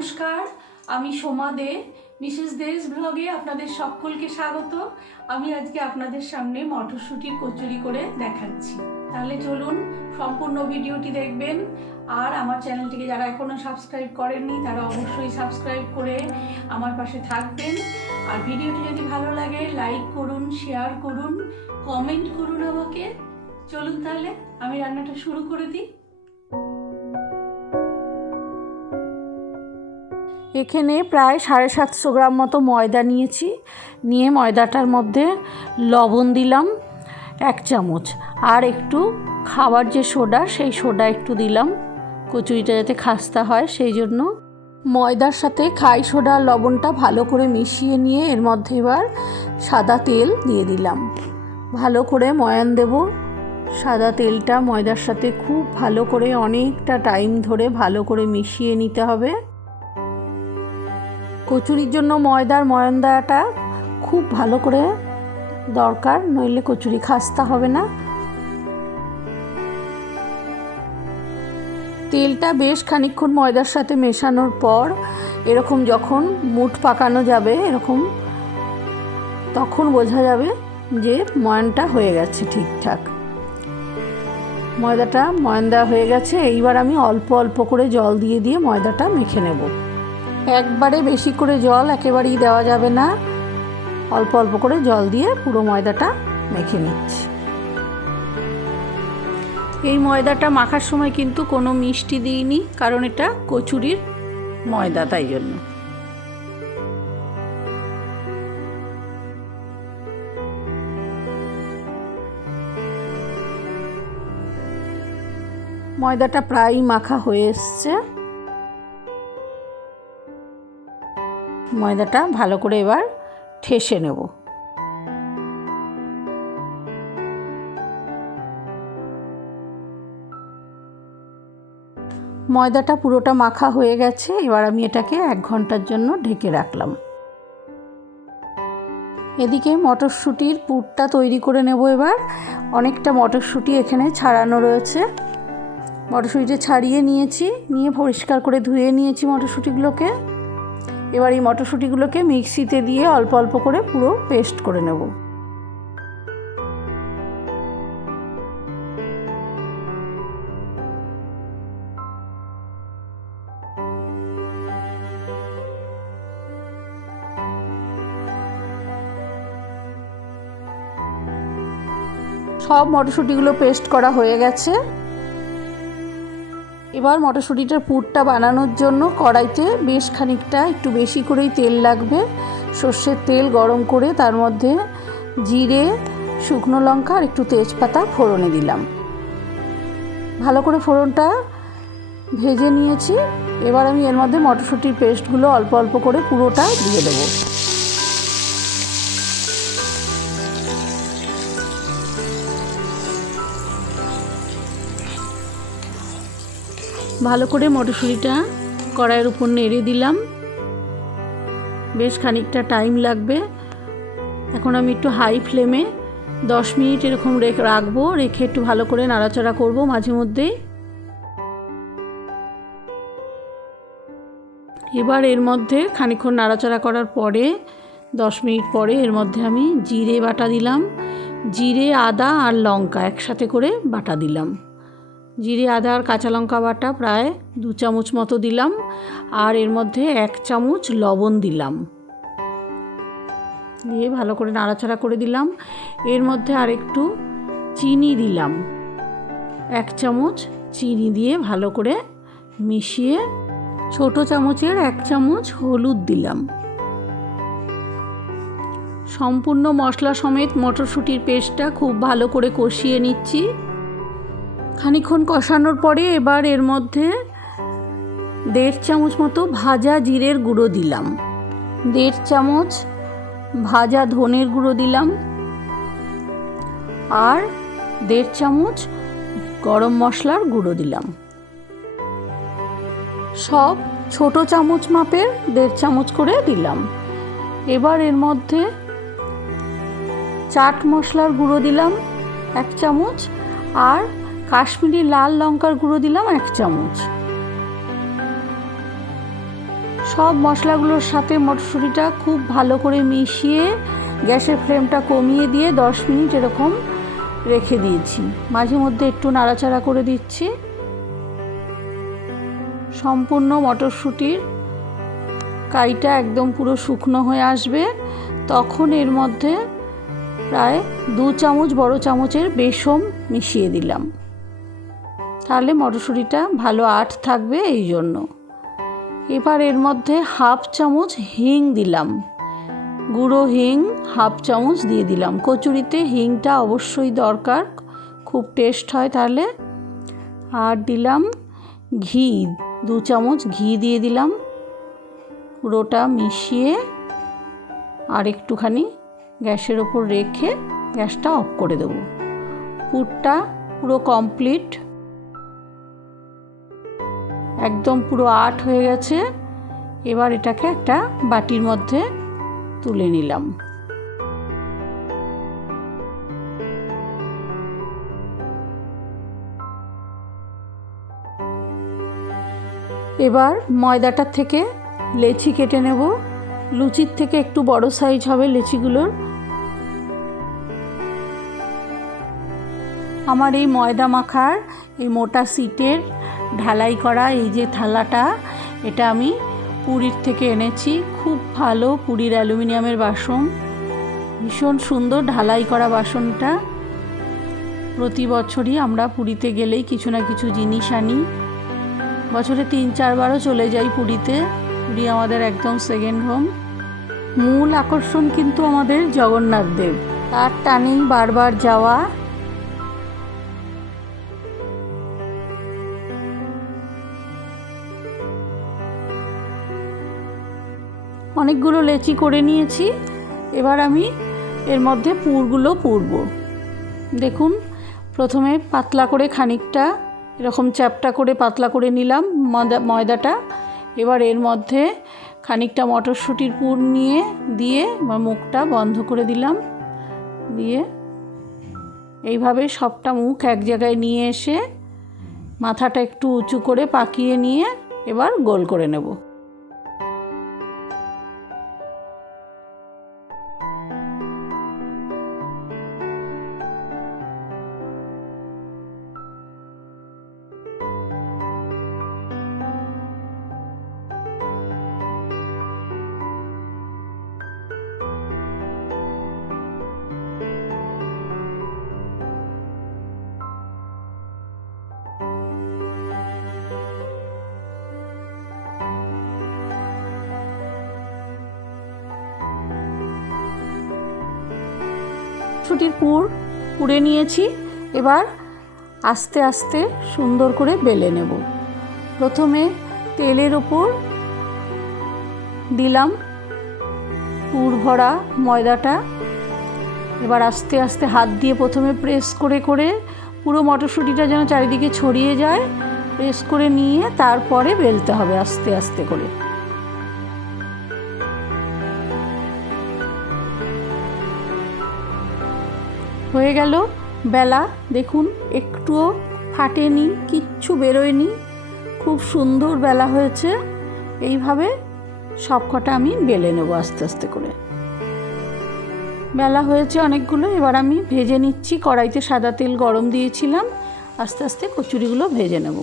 নমস্কার, আমি সোমা দে, মিসেস দেশ ব্লগে আপনাদের সকলকে স্বাগত। আমি আজকে আপনাদের সামনে মটরশুটির কচুরি করে দেখাচ্ছি। তাহলে চলুন সম্পূর্ণ ভিডিওটি দেখবেন। আর আমার চ্যানেলটিকে যারা এখনো সাবস্ক্রাইব করেননি তারা অবশ্যই সাবস্ক্রাইব করে আমার পাশে থাকবেন। আর ভিডিওটি যদি ভালো লাগে লাইক করুন, শেয়ার করুন, কমেন্ট করুন আমাকে। চলুন তাহলে আমি রান্নাটা শুরু করে দিই। এখানে প্রায় 750 গ্রাম মতো ময়দা নিয়েছি। নিয়ে ময়দাটার মধ্যে লবণ দিলাম 1 চামচ, আর একটু খাবার যে সোডা সেই সোডা একটু দিলাম, কচুরিটা যাতে খাস্তা হয় সেই জন্য। ময়দার সাথে খাই সোডা আর লবণটা ভালো করে মিশিয়ে নিয়ে এর মধ্যে এবার সাদা তেল দিয়ে দিলাম। ভালো করে ময়ান দেব। সাদা তেলটা ময়দার সাথে খুব ভালো করে অনেকটা টাইম ধরে ভালো করে মিশিয়ে নিতে হবে। কচুরির জন্য ময়দার ময়ান দেওয়াটা খুব ভালো করে দরকার, নইলে কচুরি খাস্তা হবে না। তেলটা বেশ খানিকক্ষণ ময়দার সাথে মেশানোর পর এরকম যখন মুঠ পাকানো যাবে এরকম, তখন বোঝা যাবে যে ময়ানটা হয়ে গেছে ঠিকঠাক। ময়দাটা ময়ান দেওয়া হয়ে গেছে। এইবার আমি অল্প অল্প করে জল দিয়ে দিয়ে ময়দাটা মেখে নেব। একবারে বেশি করে জল একেবারেই দেওয়া যাবে না, অল্প অল্প করে জল দিয়ে পুরো ময়দাটা মেখে নিচ্ছি। এই ময়দাটা মাখার সময় কিন্তু কোনো মিষ্টি দিইনি, কারণ এটা কচুরির ময়দা, তাই জন্য। ময়দাটা প্রায় মাখা হয়ে এসছে। ময়দাটা ভালো করে এবার ঠেসে নেব। ময়দাটা পুরোটা মাখা হয়ে গেছে। এবার আমি এটাকে 1 ঘন্টার জন্য ঢেকে রাখলাম। এদিকে মটরশুঁটির পুরটা তৈরি করে নেব। এবার অনেকটা মটরশুঁটি এখানে ছাড়ানো রয়েছে। মটরশুঁটিটা ছাড়িয়ে নিয়েছি, নিয়ে পরিষ্কার করে ধুয়ে নিয়েছি মটরশুঁটিগুলোকে। এবার এই মটরশুঁটিগুলোকে মিক্সিতে দিয়ে অল্প অল্প করে পুরো পেস্ট করে নেব। সব মটরশুঁটিগুলো পেস্ট করা হয়ে গেছে। এবার মটরশুঁটিটার পুরটা বানানোর জন্য কড়াইতে বেশ খানিকটা একটু বেশি করেই তেল লাগবে। সর্ষের তেল গরম করে তার মধ্যে জিরে, শুকনো লঙ্কা আর একটু তেজপাতা ফোড়নে দিলাম। ভালো করে ফোড়নটা ভেজে নিয়েছি। এবার আমি এর মধ্যে মটরশুঁটির পেস্টগুলো অল্প অল্প করে পুরোটা দিয়ে দেবো। ভালো করে মটরশুঁটিটা কড়াইয়ের উপর নেড়ে দিলাম। বেশ খানিকটা টাইম লাগবে। এখন আমি একটু হাই ফ্লেমে 10 মিনিট এরকম রাখবো। রেখে একটু ভালো করে নাড়াচাড়া করব মাঝে মধ্যেই। এবার এর মধ্যে খানিকক্ষণ নাড়াচাড়া করার পরে 10 মিনিট পরে এর মধ্যে আমি জিরে বাটা দিলাম। জিরে, আদা আর লঙ্কা একসাথে করে বাটা দিলাম। জিরে, আদা আর কাঁচা লঙ্কা বাটা প্রায় 2 চামচ মতো দিলাম। আর এর মধ্যে 1 চামচ লবণ দিলাম। দিয়ে ভালো করে নাড়াচাড়া করে দিলাম। এর মধ্যে আর একটু চিনি দিলাম। 1 চামচ চিনি দিয়ে ভালো করে মিশিয়ে ছোট চামচের 1 চামচ হলুদ দিলাম। সম্পূর্ণ মশলা সমেত মটরশুঁটির পেস্টটা খুব ভালো করে কষিয়ে নিচ্ছি। খানিকক্ষণ কষানোর পরে এবার এর মধ্যে 1.5 চামচ মতো ভাজা জিরের গুঁড়ো দিলাম। 1.5 চামচ ভাজা ধনের গুঁড়ো দিলাম। আর 1.5 চামচ গরম মশলার গুঁড়ো দিলাম। সব ছোট চামচ মাপের 1.5 চামচ করে দিলাম। এবার এর মধ্যে চাট মশলার গুঁড়ো দিলাম 1 চামচ, আর কাশ্মীরি লাল লঙ্কার গুঁড়ো দিলাম 1 চামচ। সব মশলাগুলোর সাথে মটরশুঁটিটা খুব ভালো করে মিশিয়ে গ্যাসের ফ্লেমটা কমিয়ে দিয়ে 10 মিনিট এরকম রেখে দিয়েছি। মাঝে মধ্যে একটু নাড়াচাড়া করে দিচ্ছি। সম্পূর্ণ মটরশুঁটির কাইটা একদম পুরো শুকনো হয়ে আসবে, তখন এর মধ্যে প্রায় 2 চামচ বড় চামচের বেসন মিশিয়ে দিলাম। তাহলে মটরশুঁটিটা ভালো আঁট থাকবে এই জন্য। এবার এর মধ্যে 1/2 চামচ হিং দিলাম, গুঁড়ো হিং 1/2 চামচ দিয়ে দিলাম। কচুরিতে হিংটা অবশ্যই দরকার, খুব টেস্ট হয় তাহলে। আর দিলাম ঘি, 2 চামচ ঘি দিয়ে দিলাম। পুরোটা মিশিয়ে আর একটুখানি গ্যাসের ওপর রেখে গ্যাসটা অফ করে দেব। পুরটা পুরো কমপ্লিট, একদম পুরো আট হয়ে গেছে। এবার এটাকে একটা বাটির মধ্যে তুলে নিলাম। এবার ময়দাটার থেকে লেচি কেটে নেব। লুচির থেকে একটু বড় সাইজ হবে লেচিগুলোর। আমার এই ময়দা মাখার এই মোটা সিটের ঢালাই করা এই যে থালাটা, এটা আমি পুরীর থেকে এনেছি। খুব ভালো পুরীর অ্যালুমিনিয়ামের বাসন, ভীষণ সুন্দর ঢালাই করা বাসনটা। প্রতি বছরই আমরা পুরীতে গেলেই কিছু না কিছু জিনিস আনি। বছরে 3-4 বারও চলে যাই পুরীতে। পুরী আমাদের একদম সেকেন্ড হোম। মূল আকর্ষণ কিন্তু আমাদের জগন্নাথ দেব, তার টানেই বারবার যাওয়া। অনেকগুলো লেচি করে নিয়েছি। এবার আমি এর মধ্যে পুরগুলো পুরব। দেখুন, প্রথমে পাতলা করে খানিকটা এরকম চ্যাপটা করে পাতলা করে নিলাম ময়দাটা। এবার এর মধ্যে খানিকটা মটরশুঁটির পুর দিয়ে মুখটা বন্ধ করে দিলাম। দিয়ে এইভাবে সবটা মুখ এক জায়গায় নিয়ে এসে মাথাটা একটু উঁচু করে পাকিয়ে নিয়ে এবার গোল করে নেব। মটরশুঁটির পুরে নিয়েছি। এবার আস্তে আস্তে সুন্দর করে বেলে নেব। প্রথমে তেলের ওপর দিলাম পুর ভরা ময়দাটা। এবার আস্তে আস্তে হাত দিয়ে প্রথমে প্রেস করে করে পুরো মটরশুঁটিটা যেন চারিদিকে ছড়িয়ে যায়, প্রেস করে নিয়ে তারপরে বেলতে হবে আস্তে আস্তে করে। হয়ে গেল বেলা। দেখুন, একটুও ফাটেনি, কিচ্ছু বেরোয়নি, খুব সুন্দর বেলা হয়েছে। এইভাবে সবকটা আমি বেলে নেব আস্তে আস্তে করে। বেলা হয়েছে অনেকগুলো। এবার আমি ভেজে নিচ্ছি। কড়াইতে সাদা তেল গরম দিয়েছিলাম, আস্তে আস্তে কচুরিগুলো ভেজে নেব।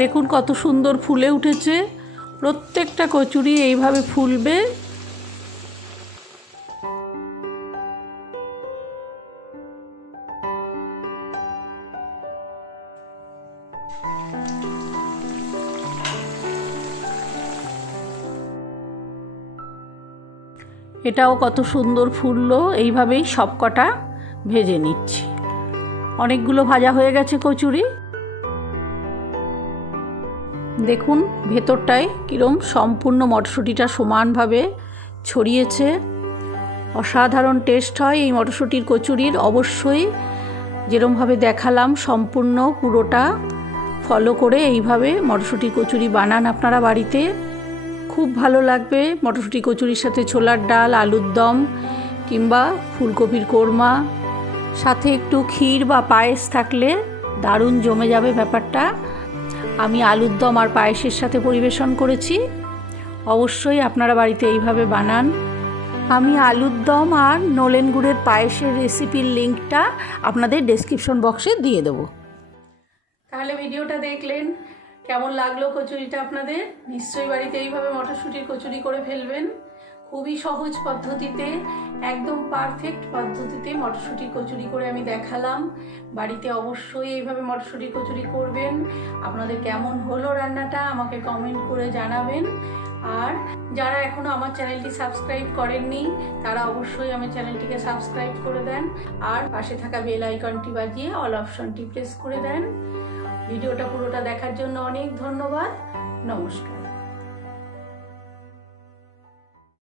দেখুন কত সুন্দর ফুলে উঠেছে। প্রত্যেকটা কচুরি এইভাবে ফুলবে। এটাও কত সুন্দর ফুললো। এইভাবেই সবকটা ভেজে নিচ্ছি। অনেকগুলো ভাজা হয়ে গেছে কচুরি। দেখুন ভেতরটায় কীরকম সম্পূর্ণ মটরশুঁটিটা সমানভাবে ছড়িয়েছে। অসাধারণ টেস্ট হয় এই মটরশুঁটির কচুরির। অবশ্যই যেরকমভাবে দেখালাম সম্পূর্ণ পুরোটা ফলো করে এইভাবে মটরশুঁটির কচুরি বানান আপনারা বাড়িতে। খুব ভালো লাগবে। মটরশুঁটি কচুরির সাথে ছোলার ডাল, আলুর দম কিংবা ফুলকপির কোরমা সাথে একটু ক্ষীর বা পায়েস থাকলে দারুণ জমে যাবে ব্যাপারটা। আমি আলুর দম আর পায়েসের সাথে পরিবেশন করেছি। অবশ্যই আপনারা বাড়িতে এইভাবে বানান। আমি আলুর দম আর নোলেন গুড়ের পায়েসের রেসিপির লিঙ্কটা আপনাদের ডেসক্রিপশন বক্সে দিয়ে দেবো। তাহলে ভিডিওটা দেখলেন, কেমন লাগলো কচুরিটা আপনাদের? নিশ্চয়ই বাড়িতে এইভাবে মটরশুঁটির কচুরি করে ফেলবেন। খুবই সহজ পদ্ধতিতে, একদম পারফেক্ট পদ্ধতিতে মটরশুঁটির কচুরি করে আমি দেখালাম। বাড়িতে অবশ্যই এইভাবে মটরশুঁটির কচুরি করবেন। আপনাদের কেমন হলো রান্নাটা আমাকে কমেন্ট করে জানাবেন। আর যারা এখনও আমার চ্যানেলটি সাবস্ক্রাইব করেননি তারা অবশ্যই আমার চ্যানেলটিকে সাবস্ক্রাইব করে দেন, আর পাশে থাকা বেল আইকনটি বাজিয়ে অল অপশনটি প্রেস করে দেন। ভিডিওটা পুরোটা দেখার জন্য অনেক ধন্যবাদ। নমস্কার।